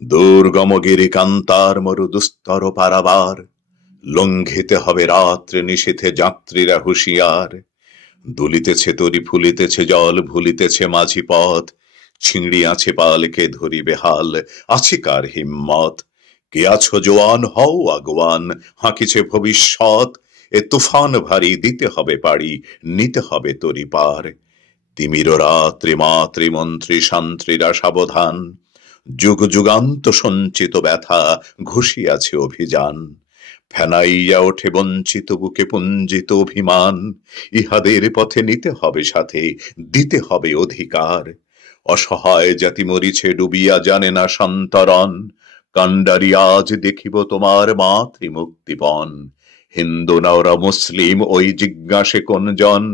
দুর্গম গিরিকান্তার মরু দুস্তর পারাবার, লঙ্ঘিতে হবে রাত্রে নিশীথে যাত্রীরা হুঁশিয়ার। দুলিতেছে তরি ফুলিতেছে জল ভুলিতেছে মাঝি পথ, ছিঁড়িয়াছে পালকে ধরিবে হাল, আছে কার হিম্মত? কে আছো জোয়ান হও আগুয়ান, হাঁকিছে ভবিষ্যৎ, এ তুফান ভারী দিতে হবে পাড়ি, নিতে হবে তরি পার। তিমির রাত্রি মাতৃমন্ত্রী শান্ত্রীরা সাবধান, যুগ যুগান্ত সঞ্চিত ব্যথা ঘুষিয়াছে অভিযান। ফেনাইয়া ওঠে বঞ্চিত বুকে পুঞ্জিত অভিমান, ইহাদের পথে নিতে হবে সাথে, দিতে হবে অধিকার। অসহায় জাতি মরিছে ডুবিয়া জানে না সন্তরণ, কান্ডারি আজ দেখিব তোমার মাতৃমুক্তিপণ। হিন্দু না ওরা মুসলিম ওই জিজ্ঞাসে কোন জন,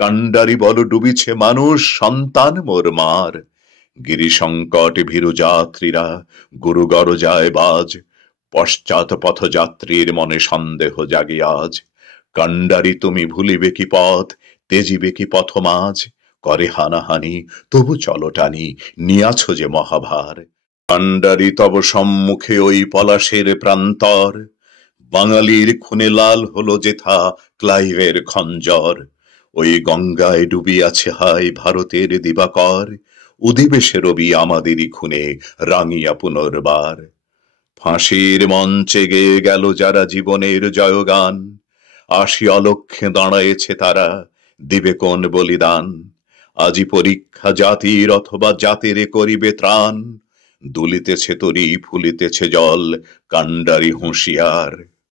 কান্ডারি বল ডুবিছে মানুষ সন্তান মোর মার। গিরি সংকট ভীরু যাত্রীরা গুরুগর যায় বাজ, পশ্চাৎ পথযাত্রীর মনে সন্দেহ জাগে আজ। কান্ডারি তুমি ভুলিবে কি পথ, তেজিবে কি পথ মাঝ, করে হানাহানি তবু চলো টানি, নিয়াছ যে মহাভার। কান্ডারি তব সম্মুখে ওই পলাশের প্রান্তর, বাঙালির খুনে লাল হলো যেথা ক্লাইভের খঞ্জর। ওই গঙ্গায় ডুবিয়াছে হায় ভারতের দিবাকর, উদিবে সে রবি আমাদেরই খুনে রাঙিয়া পুনর্বার। ফাঁসির মঞ্চে গেয়ে গেল যারা জীবনের জয়গান, আসি অলক্ষ্যে দাঁড়ায়েছে তারা, দিবে কোন বলিদান। আজি পরীক্ষা জাতির অথবা জাতিরে করিবে ত্রাণ, দুলিতেছে তরি ফুলিতেছে জল, কান্ডারি হুঁশিয়ার।